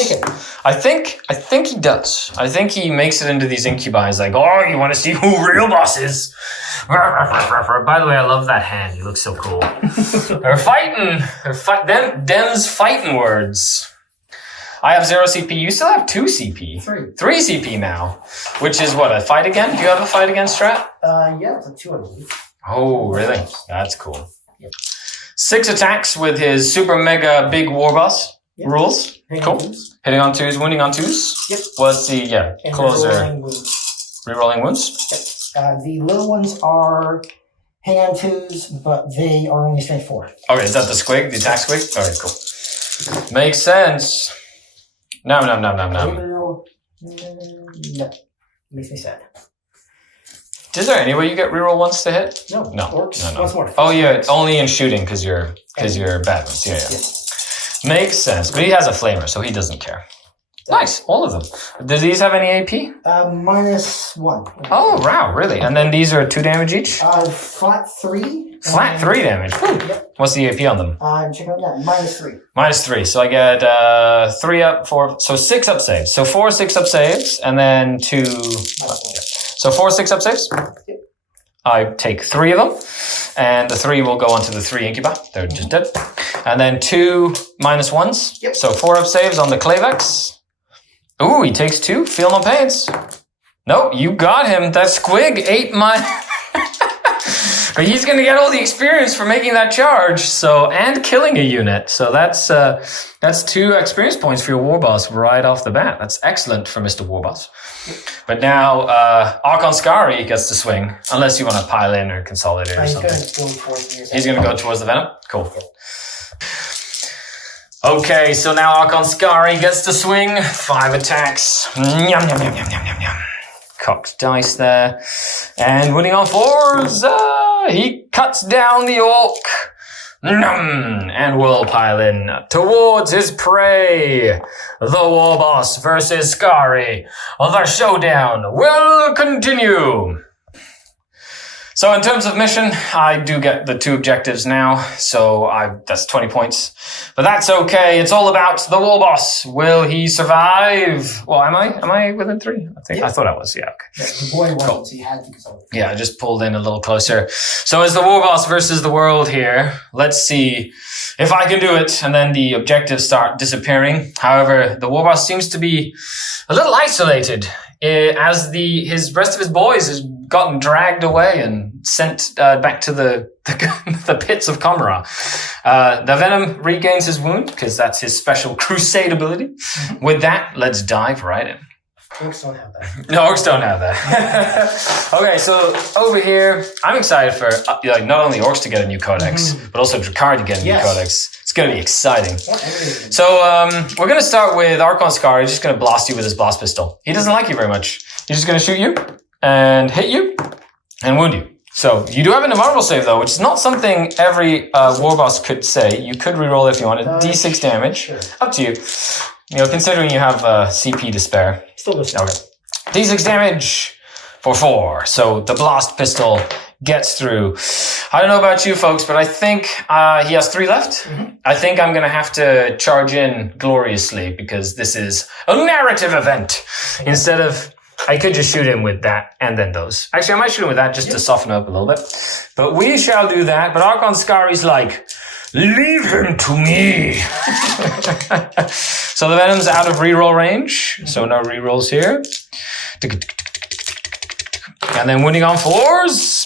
I think he does. I think he makes it into these Incubi. He's like, oh, you want to see who real boss is? By the way, I love that hand. He looks so cool. They're fighting. Them's fighting words. I have 0 CP. You still have 2 CP. 3 CP now. Which is what, a fight again? Do you have a fight again strat? Yeah, it's a 2, I believe. Oh, really? That's cool. Yep. 6 attacks with his super mega big Warboss. Yep. Rules. Cool. Hitting on 2s, wounding on 2s. Yep. What's the, closer? Rerolling wounds. Yep. The little ones are hang on 2s, but they are only strength 4. Okay, is that the squig, the attack squig? Alright, cool. Makes sense. No. No. Makes me sad. Is there any way you get reroll 1s to hit? No. Orcs. No. Once more. Oh yeah, it's only in shooting because you're bad ones. Yeah. Makes sense. But he has a flamer, so he doesn't care. Nice, all of them. Does these have any AP? -1. Oh, wow, really? And then these are 2 damage each? Flat 3. Flat 3 damage. Yep. What's the AP on them? I'm checking out that. -3. -3. So I get 3 up, 4. So 6 up saves. So 4 6 up saves, and then 2. So 4 6 up saves. Yep. I take 3 of them, and the 3 will go onto the 3 incubi. They're just dead. And then 2 -1s. Yep. So 4 up saves on the Clavex. Ooh, he takes 2. Feel no pains. No, you got him. That squig ate my... But he's going to get all the experience for making that charge, so, and killing a unit. So that's 2 experience points for your Warboss right off the bat. That's excellent for Mr. Warboss. But now, Archon Skari gets to swing, unless you want to pile in or consolidate or something. He's going to go towards the Venom? Cool. Okay, so now Archon Skari gets to swing. 5 attacks. Yum, yum, yum, yum, yum, yum, yum. Cocked dice there. And winning on 4s, he cuts down the Ork. And will pile in towards his prey. The Warboss versus Skari. The showdown will continue. So in terms of mission, I do get the 2 objectives now, so that's 20 points. But that's okay. It's all about the Warboss. Will he survive? Well, am I within 3? I thought I was. Yeah. Okay. Yeah, the boy wasn't, cool. So you had to consolidate. Yeah, I just pulled in a little closer. So it's the Warboss versus the world here. Let's see if I can do it. And then the objectives start disappearing. However, the Warboss seems to be a little isolated, as his rest of his boys has gotten dragged away and sent back to the pits of Comera. The Venom regains his wound because that's his special Crusade ability. With that, let's dive right in. Orks don't have that. No, Orks don't have that. Okay, so over here, I'm excited for not only Orks to get a new codex, but also Drukhari to get a new codex. It's going to be exciting. So we're going to start with Archon Skari. He's just going to blast you with his blast pistol. He doesn't like you very much. He's just going to shoot you and hit you and wound you. So you do have an invulnerable save though, which is not something every Warboss could say. You could reroll if you wanted. D6 damage. Sure. Up to you. Considering you have CP to spare. Still listening. Okay. D6 damage for 4. So the blast pistol gets through. I don't know about you folks, but I think he has 3 left. I think I'm going to have to charge in gloriously because this is a narrative event. Instead of, I could just shoot him with that and then those. Actually, I might shoot him with that just to soften up a little bit. But we shall do that. But Archon Skari's like, leave him to me. So the Venom's out of reroll range. So no rerolls here. And then winning on 4s.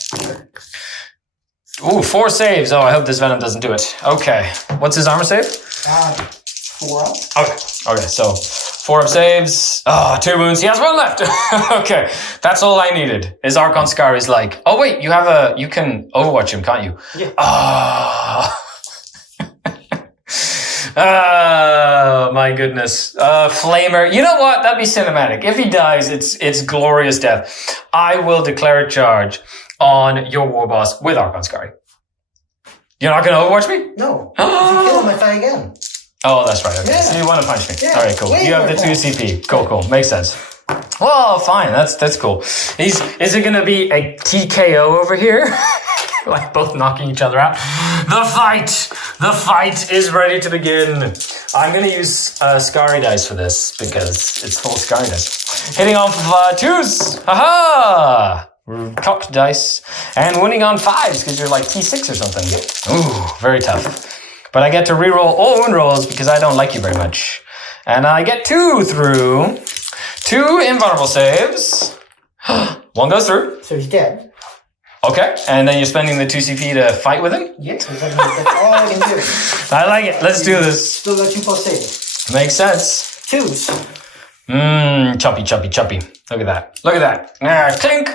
Ooh, 4 saves. Oh, I hope this Venom doesn't do it. Okay. What's his armor save? 4 up. Okay, so 4 up saves. 2 wounds. He has 1 left. Okay. That's all I needed. Is Archon Skari's like, oh wait, you can Overwatch him, can't you? Yeah. Oh my goodness. Flamer. You know what? That'd be cinematic. If he dies, it's glorious death. I will declare a charge on your Warboss with Archon Skari. You're not going to Overwatch me? No. If you kill him, I fight again. Oh, that's right. Okay. Yeah. So you want to punch me. Yeah. All right, cool. You have the 2 CP. Cool. Makes sense. Well, fine. That's cool. Is it going to be a TKO over here? Like both knocking each other out. The fight is ready to begin. I'm going to use Skari dice for this because it's full Skari dice. Hitting on 2s. Haha! Cocked dice. And winning on 5s because you're like T6 or something. Ooh, very tough. But I get to reroll all wound rolls because I don't like you very much. And I get 2 through. 2 invulnerable saves. 1 goes through. So he's dead. Okay, and then you're spending the 2 CP to fight with him? Yes, that's all I can do. I like it. Let's do this. Still got 2 plus saves. Makes sense. 2s. Choppy. Look at that. Clink.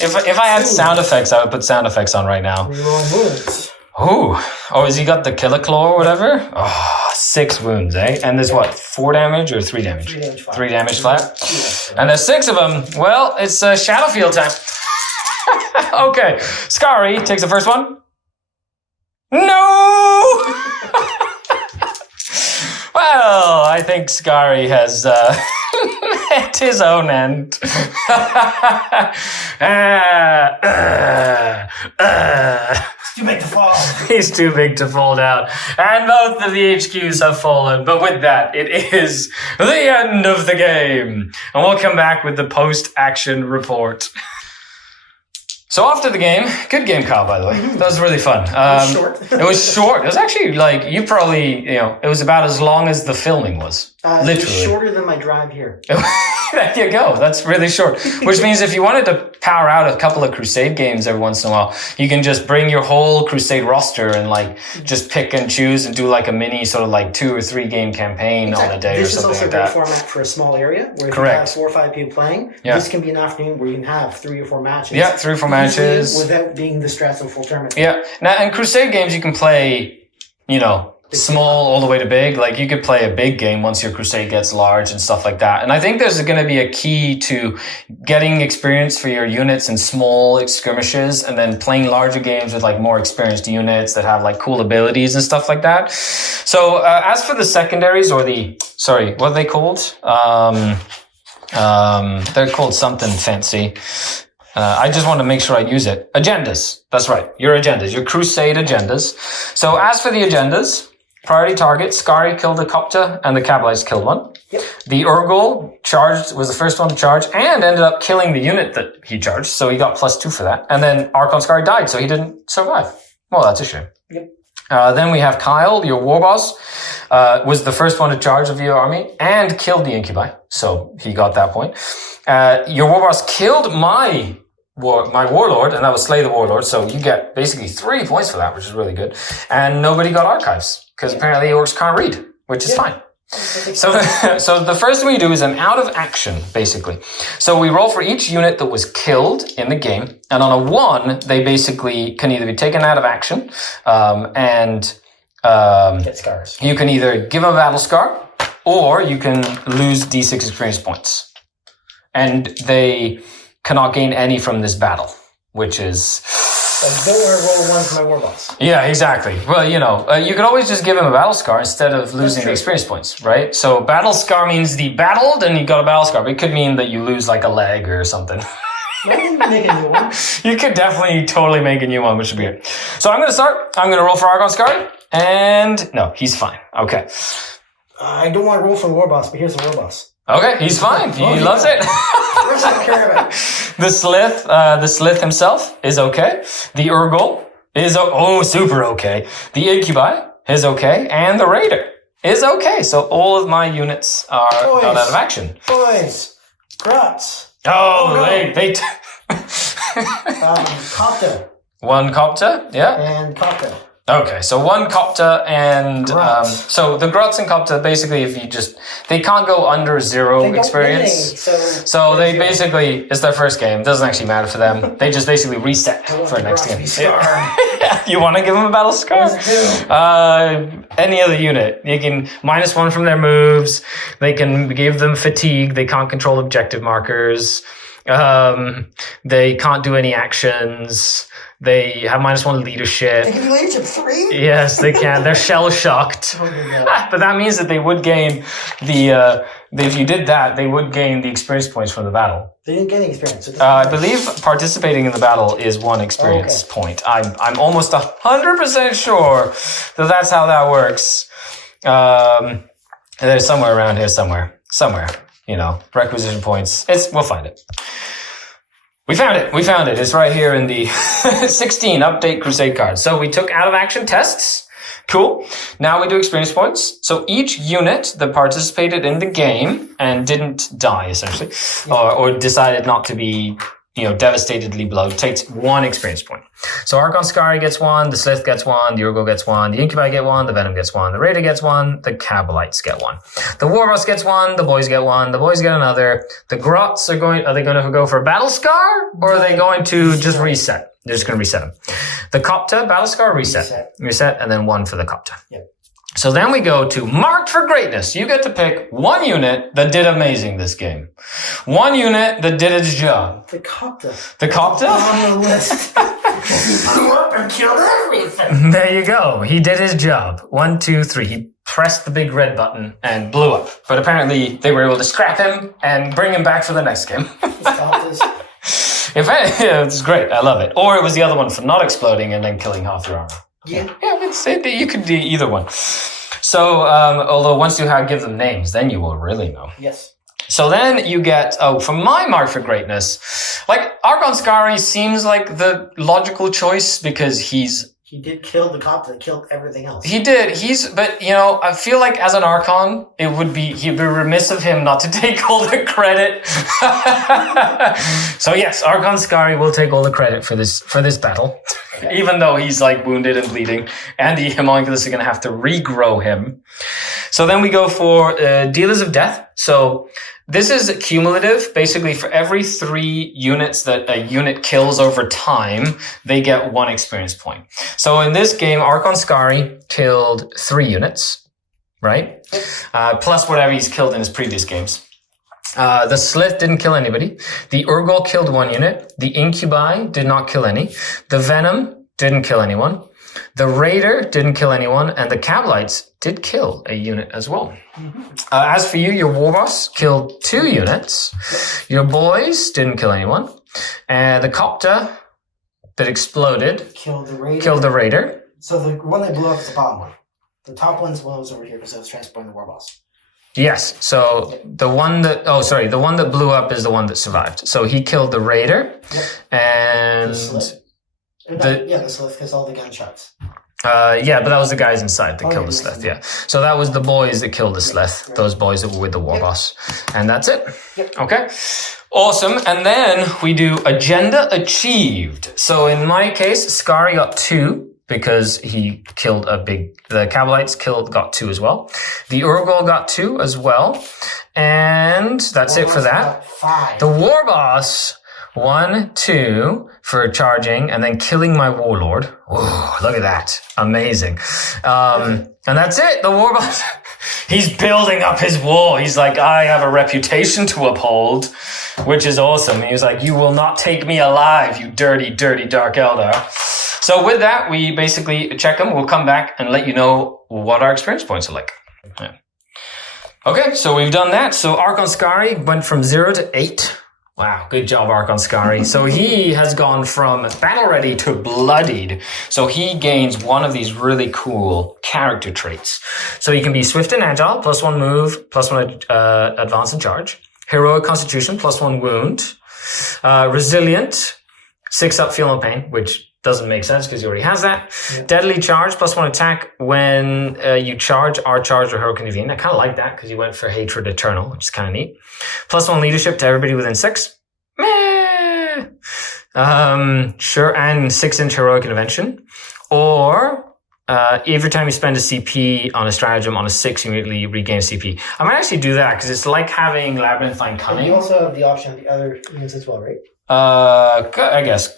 If I had sound effects, I would put sound effects on right now. Reroll wounds. Ooh. Oh, has he got the killer claw or whatever? Oh, 6 wounds, eh? And there's what, 4 damage or 3 damage? 3 damage flat. 3 damage flat? And there's 6 of them. Well, it's Shadowfield time. Okay, Skari takes the first one. No! Well, I think Skari has met his own end. Too big to fall. He's too big to fall down. And both of the HQs have fallen. But with that, it is the end of the game. And we'll come back with the post-action report. So after the game, good game, Kyle, by the way. That was really fun. It was short. It was short. It was actually like, you probably, it was about as long as the filming was. Literally. It was shorter than my drive here. There you go. That's really short. Which means if you wanted to power out a couple of Crusade games every once in a while, you can just bring your whole Crusade roster and like just pick and choose and do like a mini sort of like 2 or 3 game campaign on a day or something like that. This is also a great format for a small area where if you have 4 or 5 people playing, this can be an afternoon where you can have 3 or 4 matches. Yeah, 3 or 4 matches. Without being the stress of full tournament. Yeah. Now, in Crusade games, you can play, small all the way to big. Like you could play a big game once your Crusade gets large and stuff like that. And I think there's going to be a key to getting experience for your units in small skirmishes and then playing larger games with like more experienced units that have like cool abilities and stuff like that. So as for the secondaries or what are they called? They're called something fancy. I just want to make sure I use it. Agendas. That's right. Your agendas. Your Crusade agendas. So as for the agendas, priority target, Skari killed a Copta and the Kabbalites killed one. Yep. The Urgol was the first one to charge and ended up killing the unit that he charged. So he got +2 for that. And then Archon Skari died, so he didn't survive. Well, that's a shame. Yep. Then we have Kyle, your war boss, was the first one to charge of your army and killed the Incubi. So he got that point. Your war boss killed my warlord, and that was Slay the Warlord, so you get basically 3 points for that, which is really good. And nobody got archives, because apparently Orks can't read, which is fine. So the first thing we do is an out of action, basically. So we roll for each unit that was killed in the game, and on a 1, they basically can either be taken out of action, and get scars. You can either give them a battle scar, or you can lose D6 experience points. And they cannot gain any from this battle, which is... Don't roll 1 for my war boss. Yeah, exactly. Well, you could always just give him a battle scar instead of losing the experience points, right? So battle scar means the battled and you got a battle scar, but it could mean that you lose like a leg or something. I can make a new one. You could definitely totally make a new one, which would be good. So I'm going to start. I'm going to roll for Archon Skari, and no, he's fine. Okay. I don't want to roll for the war boss, but here's the war boss. Okay, he's fine. He loves it. The Slith himself is okay. The Urgol is super okay. The Incubi is okay, and the Raider is okay. So all of my units are not out of action. Boys, Grots. They Copta. 1 Copta, yeah. And Copta. Okay, so 1 Copta and so the Grots and Copta basically, they can't go under 0 experience. So they basically, it's their first game. It doesn't actually matter for them. They just basically reset for next game. You want to give them a battle scar? Any other unit, you can -1 from their moves. They can give them fatigue. They can't control objective markers. They can't do any actions. They have -1 leadership. They can do leadership 3? Yes, they can. They're shell-shocked. But that means that they would gain if you did that, they would gain the experience points from the battle. They didn't get any experience. I believe participating in the battle is 1 experience point. I'm almost 100% sure that that's how that works. There's somewhere around here, somewhere. Requisition points. We'll find it. We found it. It's right here in the 16 update Crusade cards. So we took out of action tests. Cool. Now we do experience points. So each unit that participated in the game and didn't die, essentially, or decided not to be, devastatedly blowed, takes 1 experience point. So Archon Skari gets 1, the Slith gets 1, the Urgol gets 1, the Incubi get 1, the Venom gets 1, the Raider gets 1, the Kabbalites get 1. The Warboss gets 1, the boys get 1, the boys get another. The Grots are they going to go for a battle scar, or are they going to just reset? They're just going to reset them. The Copta, battle scar, reset, and then 1 for the Copta. Yep. So then we go to Marked for Greatness. You get to pick 1 unit that did amazing this game. 1 unit that did its job. The Copta. The Copta? On the list. He blew up and killed everything. There you go. He did his job. 1, 2, 3. He pressed the big red button and blew up. But apparently they were able to scrap him and bring him back for the next game. In fact, yeah, it's great. I love it. Or it was the other one for not exploding and then killing half your armor. Yeah. You could do either one. So, although once you give them names, then you will really know. Yes. So then you get, for my mark for greatness, like Archon Skari seems like the logical choice because he did kill the cop that killed everything else. He did. But I feel like as an Archon, he'd be remiss of him not to take all the credit. So yes, Archon Skari will take all the credit for this battle. Okay. Even though he's like wounded and bleeding, and the homunculus are going to have to regrow him. So then we go for Dealers of Death. So this is cumulative. Basically, for every 3 units that a unit kills over time, they get 1 experience point. So in this game, Archon Skari killed 3 units, right? Plus whatever he's killed in his previous games. The Slith didn't kill anybody. The Urgol killed 1 unit. The Incubi did not kill any. The Venom didn't kill anyone. The Raider didn't kill anyone. And the Cabalites did kill a unit as well. Mm-hmm. As for you, your Warboss killed 2 units. Your boys didn't kill anyone. And the Copter that exploded killed the Raider. So the one that blew up is the bottom one. The top one's one was over here because I was transporting the Warboss. Yes. So the one that blew up is the one that survived. So he killed the Raider and the Slith because all the gunshots. But that was the guys inside that killed the Slith. Yeah. So that was the boys that killed the Slith. Right. Those boys that were with the Warboss. And that's it. Yep. Okay. Awesome. And then we do Agenda Achieved. So in my case, Skari got 2. Because he killed the Cabalites got 2 as well. The Urgol got 2 as well. And that's it for that. 5. The Warboss, 1, 2 for charging and then killing my Warlord. Oh, look at that. Amazing. And that's it. The Warboss, he's building up his wall. He's like, I have a reputation to uphold, which is awesome. He was like, you will not take me alive, you dirty, dirty Dark Eldar. So with that, we basically check them. We'll come back and let you know what our experience points are like. Yeah. Okay, so we've done that. So Archon Skari went from 0 to 8. Wow, good job, Archon Skari. So he has gone from battle ready to bloodied. So he gains one of these really cool character traits. So he can be swift and agile, +1 move, +1 advance and charge. Heroic constitution, +1 wound. Resilient, 6 up, feel no pain, which doesn't make sense because he already has that. Yeah. Deadly charge, +1 attack when you charge, are charged, or heroic intervene. I kind of like that because you went for hatred eternal, which is kind of neat. +1 leadership to everybody within 6. Meh. Sure, and 6-inch heroic intervention. Or every time you spend a CP on a stratagem on a 6, you immediately regain CP. I might actually do that because it's like having Labyrinthine Cunning. And you also have the option of the other units as well, right? I guess.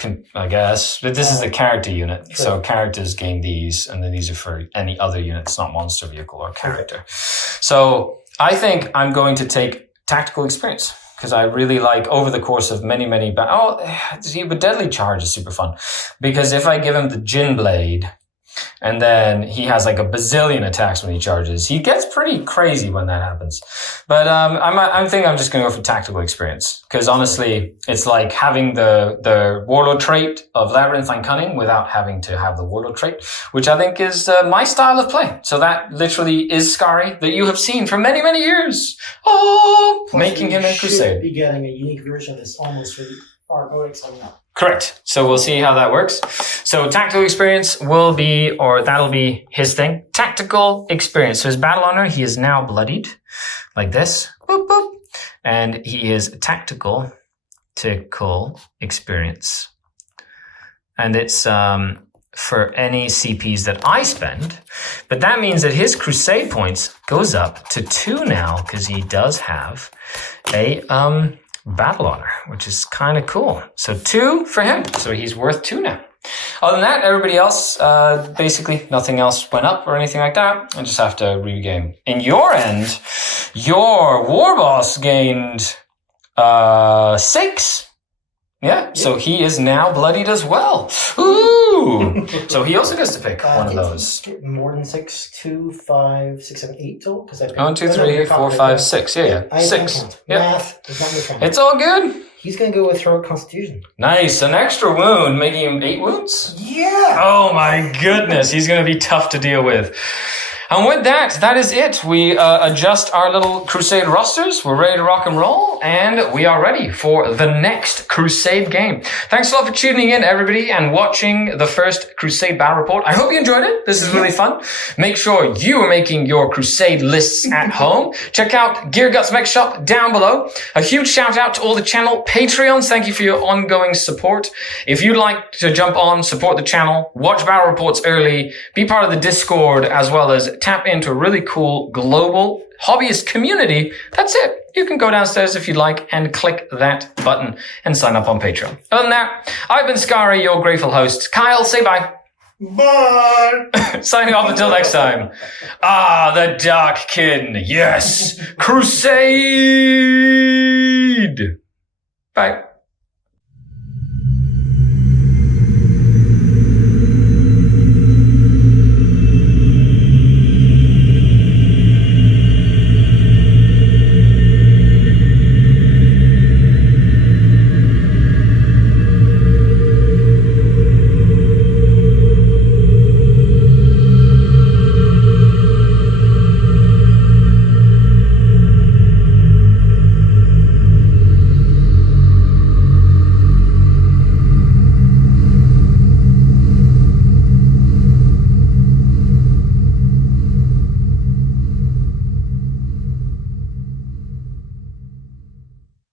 But this is the character unit. Sure. So characters gain these, and then these are for any other unit that's not monster, vehicle, or character. Okay. So I think I'm going to take tactical experience because I really like over the course of many but Deadly Charge is super fun because if I give him the Gin Blade, and then he has like a bazillion attacks when he charges. He gets pretty crazy when that happens. But I think I'm just going to go for tactical experience because honestly, it's like having the Warlord trait of Labyrinthine Cunning without having to have the Warlord trait, which I think is my style of play. So that literally is Skari that you have seen for many, many years. Oh, plus making him a Crusade. Should be getting a unique version of this almost for our Orks coming up. Correct. So we'll see how that works. So tactical experience that'll be his thing. Tactical experience. So his battle honor, he is now bloodied like this. Boop, boop. And he is tactical experience. And it's for any CPs that I spend. But that means that his Crusade points goes up to 2 now because he does have a battle honor, which is kind of cool. So 2 for him. So he's worth 2 now. Other than that, everybody else, basically nothing else went up or anything like that. I just have to regame. In your end, your Warboss gained 6. Yeah, so he is now bloodied as well. Ooh, Ooh. So he also gets to pick one of those. More than 6, 2, 5, 6, 7, 8 total. 1, 2, 3, 4, 5, 6. Yeah. 6. Yeah. Math is not your friend. It's all good. He's going to go with Heroic Constitution. Nice. An extra wound, making him 8 wounds? Yeah. Oh my goodness. He's going to be tough to deal with. And with that is it. We adjust our little Crusade rosters. We're ready to rock and roll, and we are ready for the next Crusade game. Thanks a lot for tuning in, everybody, and watching the first Crusade Battle Report. I hope you enjoyed it. This is really fun. Make sure you are making your Crusade lists at home. Check out Gear Guts Mech Shop down below. A huge shout out to all the channel Patreons. Thank you for your ongoing support. If you'd like to jump on, support the channel, watch Battle Reports early, be part of the Discord, as well as tap into a really cool global hobbyist community, that's it. You can go downstairs if you'd like and click that button and sign up on Patreon. Other than that, I've been Skari, your grateful host. Kyle, say bye. Bye. Signing off until next time. Ah, the Dark Kin. Yes. Crusade. Bye.